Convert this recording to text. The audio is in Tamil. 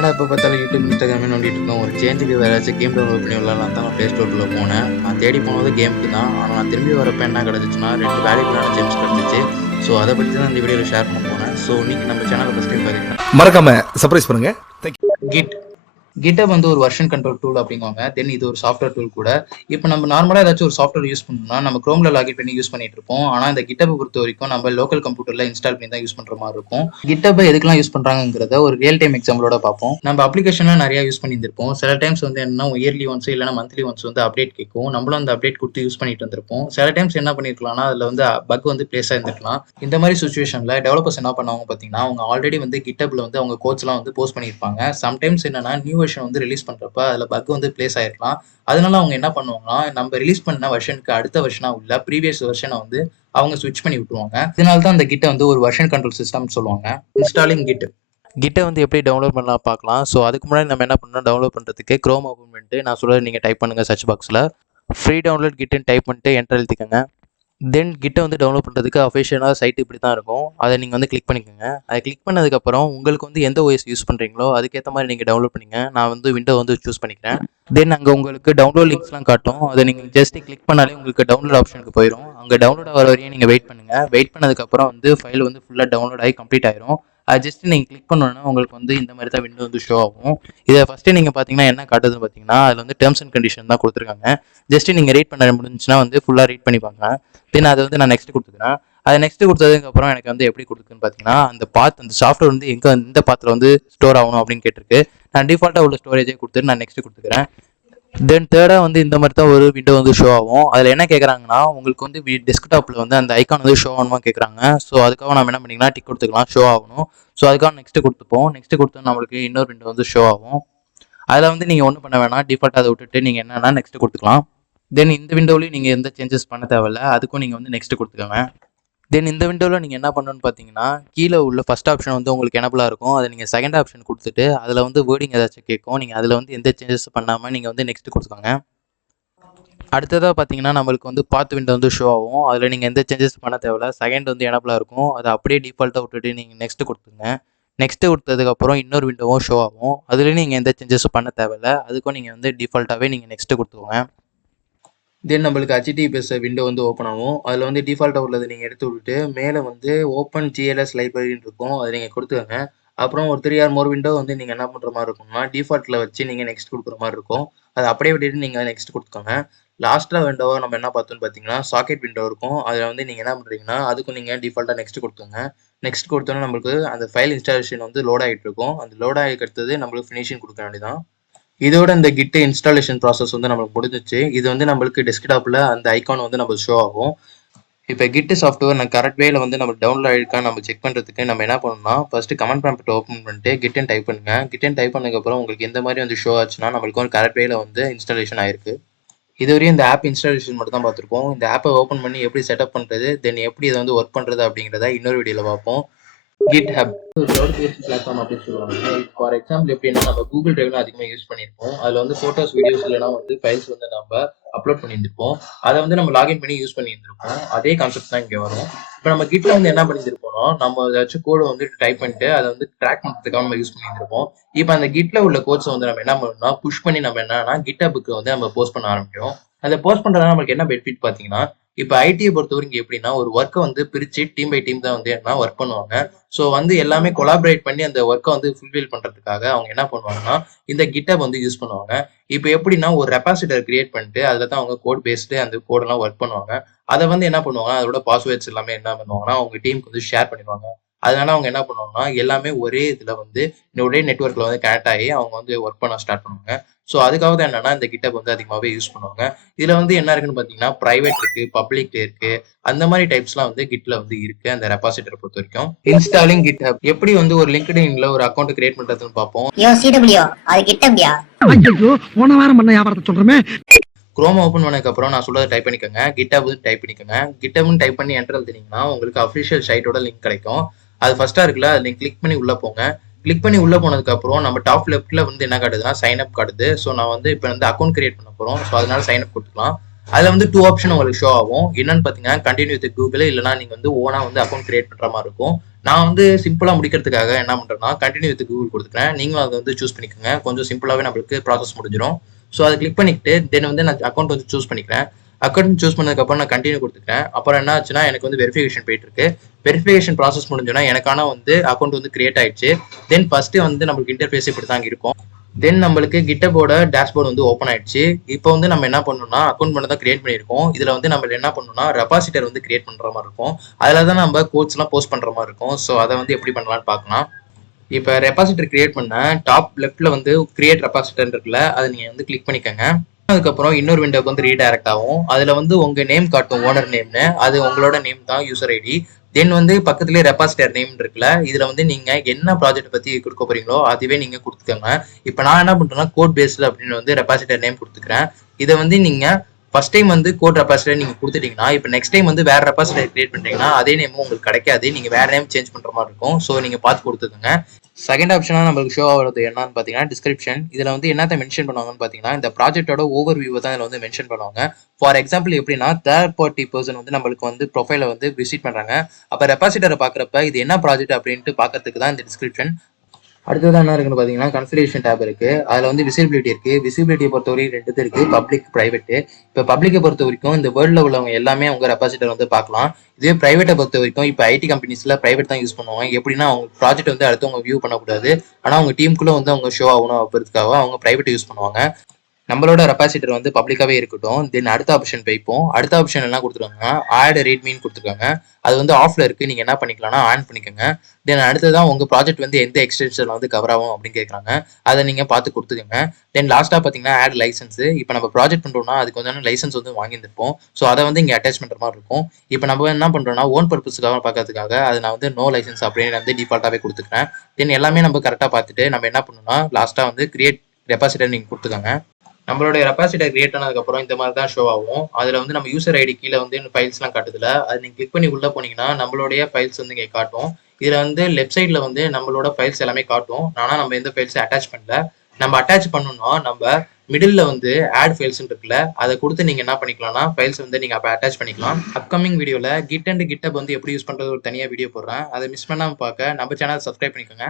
என்னடா இப்போ பார்த்தாலும் யூடியூப் இன்ஸ்டாகிராமே நோண்டிட்டு இருக்கோம் ஒரு சேஞ்சுக்கு வேற ஏதாச்சும் கேம் டவுன்லோட் பண்ணி விடலாம் தான் நான் ப்ளே ஸ்டோருக்குள்ள போனேன். நான் தேடி போனது கேமுக்கு தான். ஆனால் நான் திரும்பி வரப்ப என்ன கிடச்சிச்சுன்னா ரெண்டு வேல்யூபிளான ஜெம்ஸ் கிடச்சிச்சு. ஸோ அதை பற்றி தான் இந்த வீடியோவில் ஷேர் பண்ண போனேன். ஸோ இன்னைக்கு நம்ம சேனலை ஃபஸ்ட் டைம் பார்த்தீங்கன்னா மறக்காம சர்ப்ரைஸ் பண்ணுங்க. கிட் கிட்டப் வந்து ஒரு வெர்ஷன் கண்ட்ரோல் டூல் அப்படிங்குவாங்க. தென் இது ஒரு சாஃப்ட்வேர் டூல் கூட. இப்போ நம்ம நார்மலாக ஏதாச்சும் ஒரு சாஃப்ட்வேர் யூஸ் பண்ணணும்னா நம்ம க்ரோமில் லாகின் பண்ணி யூஸ் பண்ணிட்டு இருப்போம். ஆனால் இந்த கிட்டப்பை பொறுத்த வரைக்கும் நம்ம லோக்கல் கம்ப்யூட்டரில் இன்ஸ்டால் பண்ணி தான் யூஸ் பண்ணுற மாதிரி இருக்கும். கிட்டப்பை எதுக்கெல்லாம் யூஸ் பண்ணுறாங்கிறத ஒரு ரியல் டைம் எக்ஸாம்பிளோட பார்ப்போம். நம்ம அப்ளிகேஷன்லாம் நிறையா யூஸ் பண்ணியிருந்திருப்போம். சில டைம்ஸ் வந்து என்ன இயர்லி ஒன்ஸ் இல்லைனா மந்த்லி ஒன்ஸ் வந்து அப்டேட் கேட்கும். நம்மளும் அந்த அப்டேட் கொடுத்து யூஸ் பண்ணிட்டு வந்திருப்போம் சில டைம்ஸ் என்ன பண்ணிருக்கலாம்னா அதில் வந்து பக் வந்து பிளேஸாக இருந்திருக்கலாம் இந்த மாதிரி சுச்சுவேஷனில் டெவலப்பர்ஸ் என்ன பண்ணுவாங்க பார்த்தீங்கன்னா அவங்க ஆல்ரெடி வந்து கிட்டப்பில் வந்து அவங்க கோட்ஸ்லாம் வந்து போஸ்ட் பண்ணியிருப்பாங்க. சம்டைம்ஸ் என்னன்னா நியூ வெர்ஷன் வந்து ரிலீஸ் பண்ணுறப்ப அதில் பக் வந்து பிளேஸ் ஆயிருக்கலாம். அதனால அவங்க என்ன பண்ணுவாங்கன்னா நம்ம ரிலீஸ் பண்ண வெர்ஷனுக்கு அடுத்த வெர்ஷனாக உள்ள ப்ரீவியஸ் வெர்ஷனை வந்து அவங்க ஸ்விட்ச் பண்ணி விட்டுருவாங்க. இதனால தான் அந்த கிட்ட வந்து ஒரு வெர்ஷன் கண்ட்ரோல் சிஸ்டம் சொல்லுவாங்க. இன்ஸ்டாலிங் கிட் கிட்டை வந்து எப்படி டவுன்லோட் பண்ணலாம் பார்க்கலாம். ஸோ அதுக்கு முன்னாடி நம்ம என்ன பண்ணணும்? டவுன்லோட் பண்ணுறதுக்கு க்ரோம் ஓப்பன் பண்ணிட்டு நான் சொல்கிறது நீங்கள் டைப் பண்ணுங்கள் சர்ச் பாக்ஸில் ஃப்ரீ டவுன்லோட் கிட்டுன்னு டைப் பண்ணிட்டு என்டர் எழுதிக்கோங்க. தென் கிட்ட வந்து டவுன்லோட் பண்ணுறதுக்கு அஃபிஷியலாக சைட் இப்படி தான் இருக்கும். அதை நீங்கள் வந்து கிளிக் பண்ணிக்கோங்க. அதை கிளிக் பண்ணதுக்கப்புறம் உங்களுக்கு வந்து எந்த ஓஎஸ் யூஸ் பண்ணுறீங்களோ அதுக்கேற்ற மாதிரி நீங்கள் டவுன்லோட் பண்ணிங்க. நான் வந்து விண்டோ வந்து சூஸ் பண்ணிக்கிறேன். தென் அங்கே உங்களுக்கு டவுன்லோட் லிங்க்ஸ்லாம் காட்டும். அதை நீங்கள் ஜஸ்ட் கிளிக் பண்ணாலே உங்களுக்கு டவுன்லோட் ஆப்ஷனுக்கு போயிடும் அங்கே டவுன்லோட் ஆகிற வரையும் நீங்கள் வெயிட் பண்ணுங்கள் வெயிட் பண்ணதுக்கப்புறம் வந்து ஃபைல் வந்து ஃபுல்லாக டவுன்லோட் ஆகி கம்ப்ளீட் ஆயிரும். அது ஜஸ்ட் நீங்கள் கிளிக் பண்ணோன்னா உங்களுக்கு வந்து இந்த மாதிரி தான் விண்டோ வந்து ஷோ ஆகும். இதை ஃபஸ்ட்டு நீங்கள் பார்த்தீங்கன்னா என்ன காட்டுதுன்னு பார்த்தீங்கன்னா அதில் வந்து டேர்ம்ஸ் அண்ட் கண்டிஷன் தான் கொடுத்துருக்காங்க. ஜஸ்ட் நீங்கள் ரீட் பண்ண முடிஞ்சுன்னா வந்து ஃபுல்லாக ரீட் பண்ணிப்பாங்க. தென் அதை வந்து நான் நெக்ஸ்ட் கொடுத்துக்கிறேன் அதை நெக்ஸ்ட் கொடுத்ததுக்கப்புறம் எனக்கு வந்து எப்படி கொடுக்குதுன்னு பார்த்தீங்கன்னா அந்த பாத் அந்த சாஃப்ட்வேர் வந்து எங்கே இந்த பாத்தில் வந்து ஸ்டோர் ஆகணும் அப்படின்னு கேட்டிருக்கு. நான் டிஃபால்ட்டாக உள்ள ஸ்டோரேஜே கொடுத்துட்டு நான் நெக்ஸ்ட் கொடுத்துக்கிறேன். தென் தேர்டாக வந்து இந்த மாதிரி தான் ஒரு விண்டோ வந்து ஷோ ஆகும். அதில் என்ன கேட்குறாங்கன்னா உங்களுக்கு வந்து டெஸ்க்டாப்பில் வந்து அந்த ஐக்கான் வந்து ஷோ ஆகணுமா கேட்குறாங்க ஸோ அதுக்காக நம்ம என்ன பண்ணிக்கலாம் டிக் கொடுத்துக்கலாம் ஷோ ஆகணும். ஸோ அதுக்காக நெக்ஸ்ட்டு கொடுத்துப்போம். நெக்ஸ்ட் கொடுத்து நம்மளுக்கு இன்னொரு விண்டோ வந்து ஷோ ஆகும். அதில் வந்து நீங்கள் ஒன்றும் பண்ண வேணாம். டிஃபால்ட்டாக அதை விட்டுட்டு நீங்கள் என்னென்னா நெக்ஸ்ட்டு கொடுத்துக்கலாம். தென் இந்த விண்டோவிலையும் நீங்கள் எந்த சேஞ்சஸ் பண்ண தேவையில்ல. அதுக்கும் நீங்கள் வந்து நெக்ஸ்ட்டு கொடுத்துக்கோங்க. தென் இந்த விண்டோவில் நீங்கள் என்ன பண்ணணும்னு பார்த்தீங்கன்னா கீழே உள்ள ஃபஸ்ட் ஆப்ஷன் வந்து உங்களுக்கு எனபிளாக இருக்கும். அதை நீங்கள் செகண்ட் ஆப்ஷன் கொடுத்துட்டு அதில் வந்து வேர்டிங் ஏதாச்சும் கேட்கும். நீங்கள் அதில் வந்து எந்த சேஞ்சஸ் பண்ணாமல் நீங்கள் வந்து நெக்ஸ்ட் கொடுத்துக்கோங்க. அடுத்ததாக பார்த்தீங்கன்னா நம்மளுக்கு வந்து பாத் விண்டோ வந்து ஷோ ஆகும். அதில் நீங்கள் எந்த சேஞ்சஸ் பண்ண தேவையில்ல. செகண்ட் வந்து எனபிளாக இருக்கும். அதை அப்படியே டிஃபால்ட்டாக விட்டுட்டு நீங்கள் நெக்ஸ்ட் கொடுத்துங்க. நெக்ஸ்ட் கொடுத்ததுக்கப்புறம் இன்னொரு விண்டோவும் ஷோ ஆகும். அதுலேயும் நீங்கள் எந்த சேஞ்சஸும் பண்ண தேவையில்ல. அதுக்கும் நீங்கள் வந்து டிஃபால்ட்டாகவே நீங்கள் நெக்ஸ்ட் கொடுத்துக்கோங்க. தென் நம்மளுக்கு ஹெச்டிபிஎஸ் விண்டோ வந்து ஓப்பன் ஆகும். அதில் வந்து டிஃபால்ட்டாக உள்ளது நீங்கள் எடுத்து விட்டுட்டு மேலே வந்து ஓப்பன் ஜிஎல்எஸ் லைப்ரரின்னு இருக்கும். அதை நீங்கள் கொடுத்துக்கோங்க. அப்புறம் ஒரு த்ரீ ஆர் மோர் விண்டோ வந்து நீங்கள் என்ன பண்ணுற மாதிரி இருக்கும்னா டிஃபால்ட்டில் வச்சு நீங்கள் நெக்ஸ்ட் கொடுக்குற மாதிரி இருக்கும். அதை அப்படியே விட்டுட்டு நீங்கள் நெக்ஸ்ட் கொடுத்துக்கோங்க. லாஸ்ட்டாக விண்டோவை நம்ம என்ன பார்த்தோம்னு பார்த்தீங்கன்னா சாக்கெட் விண்டோ இருக்கும். அதில் வந்து நீங்கள் என்ன பண்ணுறீங்கன்னா அதுக்கும் நீங்கள் டிஃபால்ட்டாக நெக்ஸ்ட் கொடுத்துங்க நெக்ஸ்ட் கொடுத்தோன்னா நம்மளுக்கு அந்த ஃபைல் இன்ஸ்டாலேஷன் வந்து லோட் ஆகிட்டு இருக்கும். அந்த லோட் ஆகிக்கிறது நம்மளுக்கு ஃபினிஷிங் கொடுக்க வேண்டியதான் இதோட இந்த கிட் இன்ஸ்டாலேஷன் ப்ராசஸ் வந்து நம்மளுக்கு முடிஞ்சிச்சு. இது வந்து நம்மளுக்கு டெஸ்க்டாப்பில் அந்த ஐக்கான் வந்து நம்ம ஷோ ஆகும். இப்போ கிட் சாஃப்ட்வேர் நான் கரெக்ட் வேல வந்து நம்ம டவுன்லோட் ஆயிருக்கா நம்ம செக் பண்ணுறதுக்கு நம்ம என்ன பண்ணணும்னா ஃபர்ஸ்ட் கமெண்ட் ப்ராம்ப்ட் ஓப்பன் பண்ணிட்டு கிட்டன் டைப் பண்ணுங்க. கிட்டன் டைப் பண்ணதுக்கப்புறம் உங்களுக்கு எந்த மாதிரி வந்து ஷோ ஆச்சுன்னா நம்மளுக்கு ஒரு கரெக்ட் வேல வந்து இன்ஸ்டாலேஷன் ஆயிருக்கு. இதுவரையும் இந்த ஆப் இன்ஸ்டாலேஷன் மட்டும் தான் பார்த்துருப்போம். இந்த ஆப்பை ஓப்பன் பண்ணி எப்படி செட்டப் பண்ணுறது தென் எப்படி இதை வந்து ஒர்க் பண்ணுறது அப்படிங்கிறத இன்னொரு வீடியோவில் பார்ப்போம். GitHub cloud based platform அப்படின்னு சொல்லுவாங்க. ஃபார் எக்ஸாம்பிள் எப்படின்னா நம்ம கூகுள் டிரைவ்ல அதிகமாக யூஸ் பண்ணியிருப்போம். அதில் வந்து ஃபோட்டோஸ் வீடியோஸ் இல்லைனா வந்து ஃபைல்ஸ் வந்து நம்ம அப்லோட் பண்ணியிருந்திருப்போம். அதை வந்து நம்ம லாகின் பண்ணி யூஸ் பண்ணியிருந்திருப்போம். அதே கான்செப்ட் தான் இங்கே வரும். இப்போ நம்ம கிட்ல வந்து என்ன பண்ணியிருந்திருப்போம்னா நம்ம ஏதாச்சும் கோடு வந்து டைப் பண்ணிட்டு அதை வந்து ட்ராக் பண்ணுறதுக்காக நம்ம யூஸ் பண்ணியிருந்திருப்போம். இப்போ அந்த கிட்ல உள்ள கோட்ஸை வந்து நம்ம என்ன பண்ணணும்னா புஷ் பண்ணி நம்ம என்னன்னா கிட்டப்புக்கு வந்து நம்ம போஸ்ட் பண்ண ஆரம்பிக்கிறோம். அந்த போஸ்ட் பண்ணுறதுனால நம்மளுக்கு என்ன பெனிஃபிட் பார்த்தீங்கன்னா இப்போ ஐடியை பொறுத்த வரைக்கும் எப்படின்னா ஒரு ஒர்க்கை வந்து பிரிச்சு டீம் பை டீம் தான் வந்து என்ன ஒர்க் பண்ணுவாங்க. ஸோ வந்து எல்லாமே கொலாபரேட் பண்ணி அந்த ஒர்க்கை வந்து ஃபுல்ஃபில் பண்றதுக்காக அவங்க என்ன பண்ணுவாங்கன்னா இந்த கிட்டப் வந்து யூஸ் பண்ணுவாங்க. இப்போ எப்படின்னா ஒரு ரெப்பாசிட்டர் கிரியேட் பண்ணிட்டு அதில் தான் அவங்க கோட் பேஸ்டு அந்த கோடெல்லாம் ஒர்க் பண்ணுவாங்க. அதை வந்து என்ன பண்ணுவாங்க அதோட பாஸ்வேர்ட்ஸ் எல்லாமே என்ன பண்ணுவாங்கன்னா அவங்க டீமுக்கு வந்து ஷேர் பண்ணிடுவாங்க. அதனால அவங்க என்ன பண்ணுவாங்கன்னா எல்லாமே ஒரே இதுல வந்து ஒரே நெட்ஒர்க்ல வந்து கனெக்ட் ஆகி அவங்க வந்து ஒர்க் பண்ண ஸ்டார்ட் பண்ணுவாங்க. ஸோ அதுக்காக தான் என்னன்னா இந்த கிட்டப் வந்து அதிகமாகவே யூஸ் பண்ணுவாங்க. இதுல வந்து என்ன இருக்குன்னு பார்த்தீங்கன்னா பிரைவேட் இருக்கு பப்ளிக் இருக்கு அந்த மாதிரி டைப்ஸ்லாம் வந்து கிட்ல வந்து இருக்கு அந்த ரெபாசிட்டரை பொறுத்த வரைக்கும் இன்ஸ்டாலிங் கிட்ஹப் எப்படி வந்து ஒரு லிங்க்டின்ல ஒரு அக்கௌண்ட் கிரியேட் பண்றதுன்னு பார்ப்போம். யோ சிடபிள்யூ அது கிட்டபியா ஐயோ போன வாரம் பண்ண வியாபாரத்தை சொல்றமே. குரோம் ஓப்பன் பண்ணதுக்கு அப்புறம் நான் சொல்றதை டைப் பண்ணிக்கோங்க. கிட்டப் டைப் பண்ணிக்கோங்க. கிட்டப்னு டைப் பண்ணி என்டர் எழுதினீங்கன்னா உங்களுக்கு அஃபிஷியல் சைட்டோட லிங்க் கிடைக்கும். அது ஃபர்ஸ்டா இருக்குல்ல அதை நீங்க கிளிக் பண்ணி உள்ள போங்க. கிளிக் பண்ணி உள்ள போனதுக்கு அப்புறம் நம்ம டாப் லெஃப்ட்ல வந்து என்ன காட்டுதுன்னா சைன் அப் காட்டுது. ஸோ நான் வந்து இப்போ வந்து அக்கௌண்ட் கிரியேட் பண்ண போறோம். ஸோ அதனால சைன் அப் கொடுத்துக்கலாம். அதுல வந்து டூ ஆப்ஷன் உங்களுக்கு ஷோ ஆகும். என்னன்னு பாத்தீங்கன்னா கண்டினியூ வித் கூகுள் இல்லைனா நீங்க வந்து ஓனா வந்து அக்கௌண்ட் கிரியேட் பண்ற மாதிரி இருக்கும். நான் வந்து சிம்பிளா முடிக்கிறதுக்காக என்ன பண்றேன்னா கண்டினியூ வித் கூகுள் கொடுத்துக்கிறேன். நீங்களும் அதை வந்து சூஸ் பண்ணிக்கோங்க. கொஞ்சம் சிம்பிளாவே நம்மளுக்கு ப்ராசஸ் முடிஞ்சிடும். ஸோ அதை கிளிக் பண்ணிக்கிட்டு தென் வந்து நான் அக்கௌண்ட் வந்து சூஸ் பண்ணிக்கிறேன். அக்கௌண்ட் சூஸ் பண்ணதுக்கப்புறம் நான் கண்டினியூ கொடுத்துட்டேன் அப்புறம் என்ன ஆச்சுன்னா எனக்கு வந்து வெரிஃபிகேஷன் போயிட்டு இருக்கு வெரிஃபிகேஷன் ப்ராசஸ் முடிஞ்சோன்னா எனக்கான வந்து அக்கௌண்ட் வந்து கிரியேட் ஆயிடுச்சு. தென் ஃபர்ஸ்ட் வந்து நம்மளுக்கு இன்டர்ஃபேஸ் இப்படி தான் இருக்கும். தென் நம்மளுக்கு கிட்டபோட டேஷ்போர்டு வந்து ஓப்பன் ஆயிடுச்சு. இப்போ வந்து நம்ம என்ன பண்ணணும்னா அக்கௌண்ட் பண்ண தான் கிரியேட் பண்ணியிருக்கோம். இதுல வந்து நம்ம என்ன பண்ணணும்னா ரெபாசிட்டர் வந்து கிரியேட் பண்ற மாதிரி இருக்கும். அதில் தான் நம்ம கோட்ஸ் எல்லாம் போஸ்ட் பண்ற மாதிரி இருக்கும். ஸோ அதை வந்து எப்படி பண்ணலாம்னு பார்க்கலாம். இப்போ ரெபாசிட்டர் கிரியேட் பண்ண டாப் லெஃப்ட்ல வந்து கிரியேட் ரெபாசிட்டர் இருக்குல்ல அதை நீங்க வந்து கிளிக் பண்ணிக்கோங்க. அதுக்கப்புறம் இன்னொரு விண்டோக்கு வந்து ரீடைரக்ட் ஆகும். அதுல வந்து உங்க நேம் காட்டும் ஓனர் நேம்னு அது உங்களோட நேம் தான் யூசர் ஐடி தென் வந்து பக்கத்துலேயே ரெபாசிட்டர் நேம் இருக்குல்ல இதுல வந்து நீங்க என்ன ப்ராஜெக்ட் பத்தி கொடுக்க போறீங்களோ அதுவே நீங்க கொடுத்துக்கோங்க. இப்போ நான் என்ன பண்றேன்னா கோட் பேஸ்ல அப்படின்னு வந்து ரெபாசிட்டர் நேம் கொடுத்துக்கிறேன். இதை வந்து நீங்க ஃபர்ஸ்ட் டைம் வந்து கோட் ரெப்பாசிட்டி நீங்க கொடுத்துட்டீங்கன்னா இப்போ நெக்ஸ்ட் டைம் வந்து வேற ரெபாசிட்டர் கிரியேட் பண்றீங்கன்னா அதே நேம் உங்களுக்கு கிடைக்காது. நீங்க வேற நேம் சேஞ்ச் பண்ற மாதிரி இருக்கும். ஸோ நீங்க பார்த்து கொடுத்துக்கோங்க. செகண்ட் ஆப்ஷனா நம்மளுக்கு ஷோ ஆகிறது என்னன்னு பார்த்தீங்கன்னா டிஸ்கிரிப்ஷன் இதில் வந்து என்னத்த மென்ஷன் பண்ணுவாங்கன்னு பார்த்தீங்கன்னா இந்த ப்ராஜெக்ட்டோட ஓவர் வியூவை தான் இதில் வந்து மென்ஷன் பண்ணுவாங்க. ஃபார் எக்ஸாம்பிள் எப்படின்னா தேர்ட் பார்ட்டி பர்சன் வந்து நம்மளுக்கு வந்து ப்ரொஃபைலை வந்து விசிட் பண்ணுறாங்க அப்போ ரெப்பாசிட்டரை பார்க்குறப்ப இது என்ன ப்ராஜெக்ட் அப்படின்ட்டு பார்க்கறதுக்கு தான் இந்த டிஸ்கிரிப்ஷன் அடுத்தது என்ன இருக்குன்னு பார்த்தீங்கன்னா கன்சிலேஷன் டேப் இருக்கு. அதில் வந்து விசிபிலிட்டி இருக்கு. விசிபிலிட்டியை பொறுத்தவரை ரெண்டு இது இருக்கு. பப்ளிக் பிரைவேட் இப்போ பப்ளிக்கை பொறுத்த வரைக்கும் இந்த வேர்ல்டில் உள்ளவங்க எல்லாமே உங்க ரெப்பாசிட்டர் வந்து பார்க்கலாம். இதே பிரைவேட்டை பொறுத்த வரைக்கும் இப்போ ஐடி கம்பெனிஸ்ல பிரைவேட் தான் யூஸ் பண்ணுவாங்க. எப்படின்னா அவங்க ப்ராஜெக்ட் வந்து அடுத்தவங்க வியூ பண்ணக்கூடாது. ஆனால் அவங்க டீமுக்குள்ள வந்து அவங்க ஷோ ஆகணும் அப்படிங்கிறதுக்காக அவங்க பிரைவேட் யூஸ் பண்ணுவாங்க. நம்மளோட ரெப்பாசிட்டர் வந்து பப்ளிக்காவே இருக்கட்டும். தென் அடுத்த ஆப்ஷன் போய்ப்போம் அடுத்த ஆப்ஷன் என்ன கொடுத்துருக்காங்க? ஆட் ரீட்மின்னு கொடுத்துருக்காங்க. அது வந்து ஆஃப்ல இருக்கு. நீங்க என்ன பண்ணிக்கலாம்னா ஆன் பண்ணிக்கோங்க. தென் அடுத்ததான் உங்க ப்ராஜெக்ட் வந்து எந்த எக்ஸ்டென்ஷன்ல வந்து கவர் ஆகும் அப்படின்னு கேட்குறாங்க அதை நீங்க பார்த்து கொடுத்துக்கோங்க. தென் லாஸ்டா பாத்தீங்கன்னா ஆட் லைசன்ஸ் இப்போ நம்ம ப்ராஜெக்ட் பண்றோம்னா அதுக்கு வந்து லைசன்ஸ் வந்து வாங்கியிருப்போம் ஸோ அதை வந்து இங்க அட்டாச் பண்ற மாதிரி இருக்கும். இப்போ நம்ம என்ன பண்றோம்னா ஓன் பர்பஸ்க்காக பார்க்கறதுக்காக அதை நான் வந்து நோ லைசன்ஸ் அப்படின்னு வந்து டிஃபால்ட்டாவே கொடுத்துக்கிறேன். தென் எல்லாமே நம்ம கரெக்டாக பார்த்துட்டு நம்ம என்ன பண்ணணும்னா லாஸ்டா வந்து கிரியேட் டெபாசிட்டர் நீங்கள் கொடுத்துக்கோங்க. நம்மளுடைய ரெப்பாசிட்டர் கிரியேட் ஆனதுக்கப்புறம் இந்த மாதிரி தான் ஷோ ஆகும். அதில் வந்து நம்ம யூசர் ஐடி கீழே வந்து ஃபைல்ஸ்லாம் காட்டுதில்ல அது நீங்கள் கிளிக் பண்ணி உள்ளே போனீங்கன்னா நம்மளுடைய ஃபைல்ஸ் வந்து இங்கே காட்டும். இதில் வந்து லெஃப்ட் சைடில் வந்து நம்மளோட ஃபைல்ஸ் எல்லாமே காட்டும். ஆனால் நம்ம எந்த ஃபைல்ஸும் அட்டாச் பண்ணல. நம்ம அட்டாச் பண்ணணும்னா நம்ம மிடில் வந்து ஆட் ஃபைல்ஸ் இருக்குல்ல அதை கொடுத்து நீங்கள் என்ன பண்ணிக்கலாம்னா ஃபைல்ஸ் வந்து நீங்கள் அப்போ அட்டாச் பண்ணிக்கலாம். அப்கமிங் வீடியோவில் கிட் அண்ட் கிட்டப் வந்து எப்படி யூஸ் பண்ணுறது ஒரு தனியாக வீடியோ போடுறேன். அதை மிஸ் பண்ணாமல் பார்க்க நம்ம சேனல் சப்ஸ்கிரைப் பண்ணிக்கோங்க.